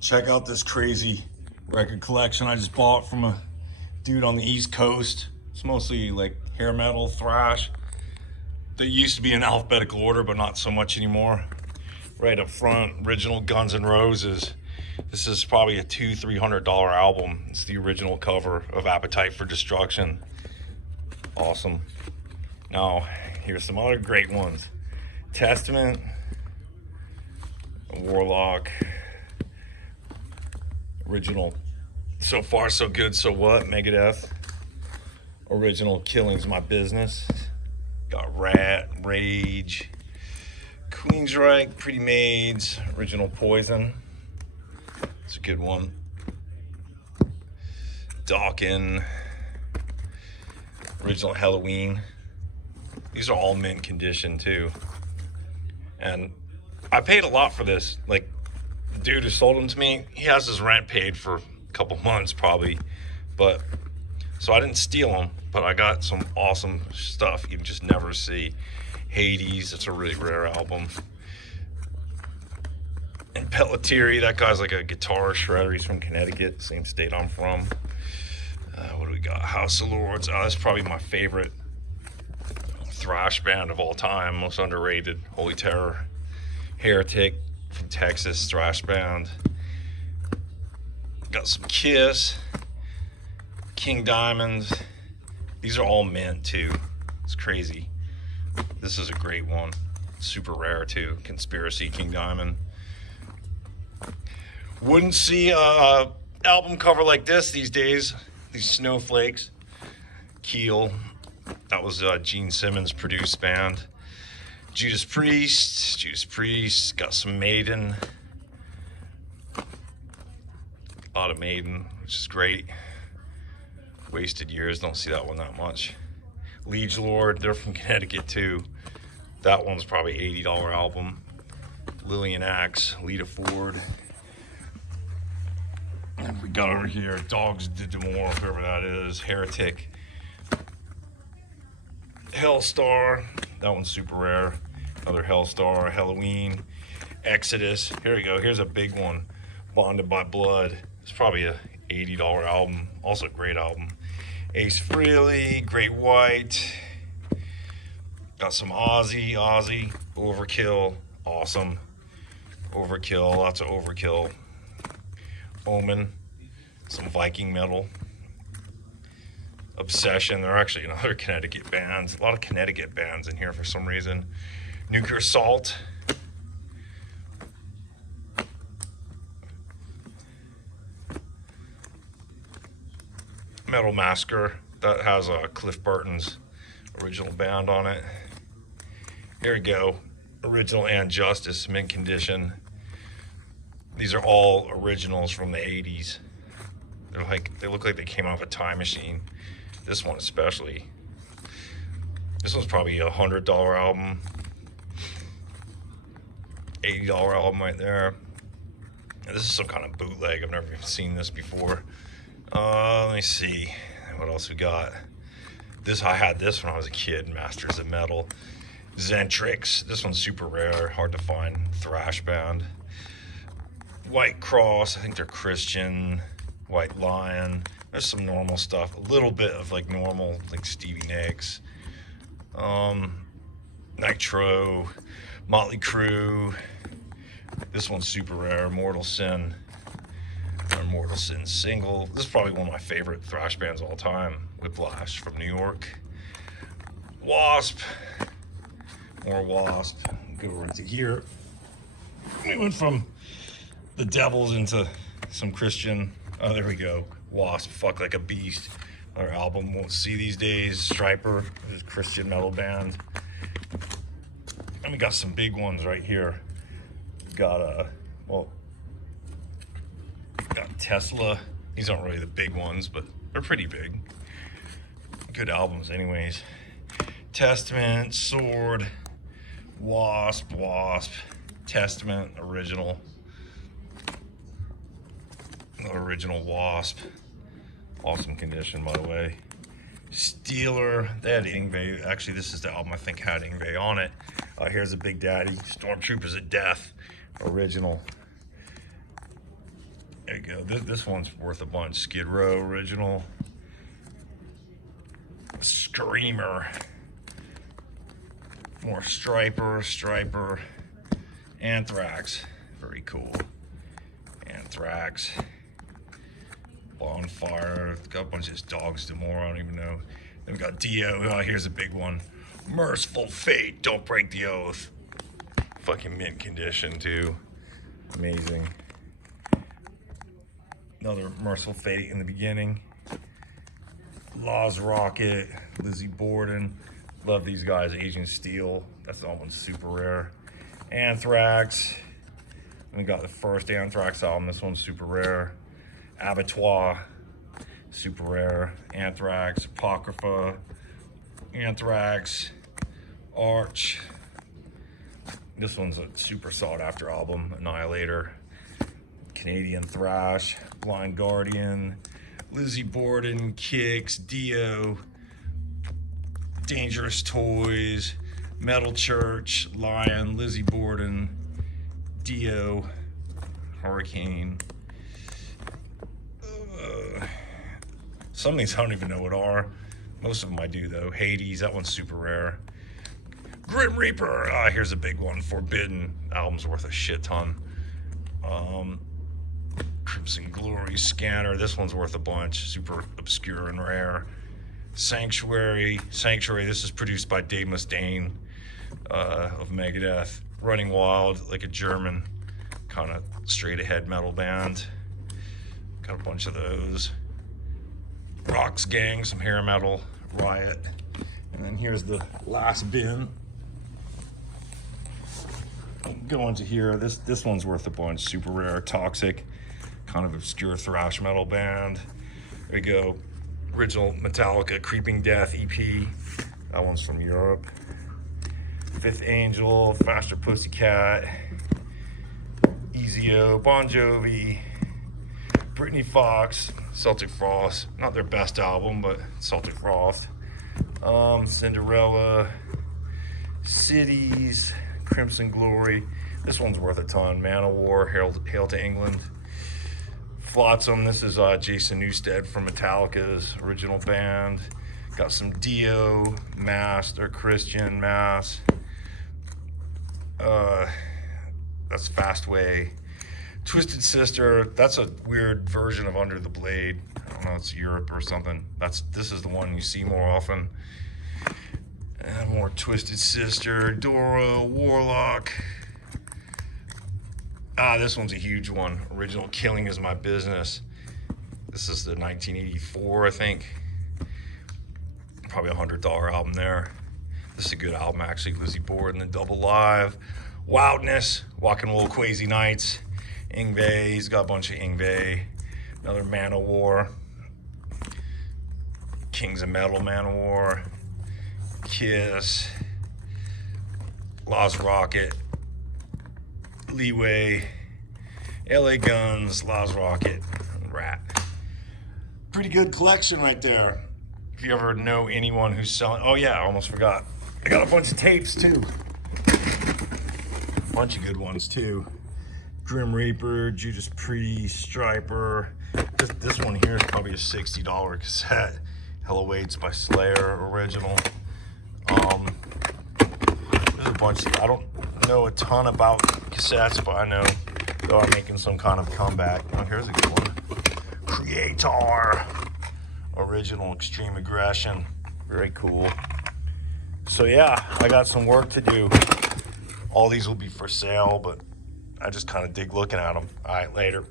Check out this crazy record collection I just bought from a dude on the East Coast. It's mostly like hair metal, thrash. They used to be in alphabetical order, but not so much anymore. Right up front, original Guns N' Roses. This is probably a $200-300 album. It's the original cover of Appetite for Destruction. Awesome. Now, here's some other great ones. Testament, Warlock, original So Far So Good So What, Megadeth, original Killing's My Business, got Rat, Rage, Queensryche, Pretty Maids, original Poison, it's a good one, Dawkins, original Halloween. These are all mint condition too, and I paid a lot for this. Like, the dude who sold them to me, he has his rent paid for a couple months probably, but so I didn't steal them, but I got some awesome stuff you just never see. Hades, it's a really rare album. And Pelletieri, that guy's like a guitar shredder. He's from Connecticut, same state I'm from. What do we got? House of Lords. Oh, that's probably my favorite thrash band of all time, most underrated. Holy Terror. Heretic from Texas, thrash band. Got some Kiss, King Diamonds. These are all mint too. It's crazy. This is a great one. Super rare too. Conspiracy, King Diamond. Wouldn't see a album cover like this these days. These snowflakes. Keel. That was Gene Simmons' produced band. Judas Priest, got some Maiden. A lot of Maiden, which is great. Wasted Years, don't see that one that much. Liege Lord, they're from Connecticut too. That one's probably $80 album. Lillian Axe, Lita Ford. And we got over here, Dogs Did More, whoever that is, Heretic. Hellstar, that one's super rare. Another Hellstar, Halloween, Exodus. Here we go, here's a big one. Bonded by Blood. It's probably a $80 album. Also a great album. Ace Frehley, Great White. Got some Ozzy, Overkill, awesome. Overkill, lots of Overkill. Omen, some Viking metal. Obsession, they're actually another Connecticut bands. A lot of Connecticut bands in here for some reason. Nuclear Assault. Metal Massacre, that has Cliff Burton's original band on it. Here we go, original And Justice, mint condition. These are all originals from the 80s. They look like they came off a time machine. This one especially. This one's probably a $100 album. $80 album right there. And this is some kind of bootleg. I've never even seen this before. Let me see what else we got. I had this when I was a kid. Masters of Metal. Zentrix. This one's super rare, hard to find. Thrash band. White Cross, I think they're Christian. White Lion. There's some normal stuff. A little bit of like normal, like Stevie Nicks. Nitro. Motley Crue. This one's super rare. Mortal Sin. Mortal Sin single. This is probably one of my favorite thrash bands of all time. Whiplash from New York. Wasp. More Wasp. Go over to here. We went from the Devils into some Christian. Oh, there we go. Wasp, Fuck Like a Beast. Another album won't see these days. Striper, this is a Christian metal band. And we got some big ones right here. We got got Tesla. These aren't really the big ones, but they're pretty big. Good albums anyways. Testament, Sword, Wasp, Testament, original. Original Wasp. Awesome condition, by the way. Steeler, they had Yngwie. Actually, this is the album I think had Yngwie on it. Here's a Big Daddy, Stormtroopers of Death, original. There you go. This one's worth a bunch. Skid Row original. Screamer. More Striper. Anthrax. Very cool. Anthrax. Bonfire. Got a bunch of dogs to more. I don't even know. Then we got Dio. Oh, here's a big one. Merciful Fate. Don't break the oath. Fucking mint condition too. Amazing. Another Merciful Fate in the beginning. Laws Rocket. Lizzie Borden. Love these guys. Agent Steel. That's that one's super rare. Anthrax. We got the first Anthrax album. This one's super rare. Abattoir. Super rare. Anthrax. Apocrypha. Anthrax. Arch. This one's a super sought after album. Annihilator. Canadian Thrash. Blind Guardian. Lizzie Borden. Kicks. Dio. Dangerous Toys. Metal Church. Lion. Lizzie Borden. Dio. Hurricane. Some of these I don't even know what are. Most of them I do though. Hades, that one's super rare. Grim Reaper, here's a big one. Forbidden, album's worth a shit ton. Crimson Glory, Scanner, this one's worth a bunch. Super obscure and rare. Sanctuary, this is produced by Dave Mustaine of Megadeth. Running Wild, like a German kind of straight ahead metal band. Got a bunch of those. Rocks Gang, some hair metal, Riot. And then here's the last bin. Go into here. This one's worth a bunch. Super rare, Toxic, kind of obscure thrash metal band. There we go. Original Metallica, Creeping Death EP. That one's from Europe. Fifth Angel, Faster Pussycat, Ezio, Bon Jovi, Britney Fox, Celtic Frost. Not their best album, but Celtic Frost. Cinderella, Cities, Crimson Glory. This one's worth a ton. Manowar, Hail to England. Flotsam, this is Jason Newsted from Metallica's original band. Got some Dio, Mass, or Christian Mass. That's Fastway. Twisted Sister, that's a weird version of Under the Blade. I don't know, it's Europe or something. This is the one you see more often. And more Twisted Sister, Doro, Warlock. This one's a huge one. Original Killing Is My Business. This is the 1984, I think. Probably $100 album there. This is a good album, actually. Lizzie Borden, The Double Live. Wildness, Walking Wool, Quasi Nights. Yngwie, he's got a bunch of Yngwie. Another Manowar. Kings of Metal, Manowar. Kiss. Lost Rocket. Leeway. LA Guns, Lost Rocket, and Rat. Pretty good collection right there. If you ever know anyone who's selling, oh yeah, I almost forgot. I got a bunch of tapes too. A bunch of good ones too. Grim Reaper, Judas Priest, Striper. This one here is probably a $60 cassette. Hell Awaits by Slayer, original. There's a bunch of, I don't know a ton about cassettes, but I know they are making some kind of comeback. Oh, here's a good one. Creator, original Extreme Aggression. Very cool. So yeah, I got some work to do. All these will be for sale, but I just kind of dig looking at them. All right, later.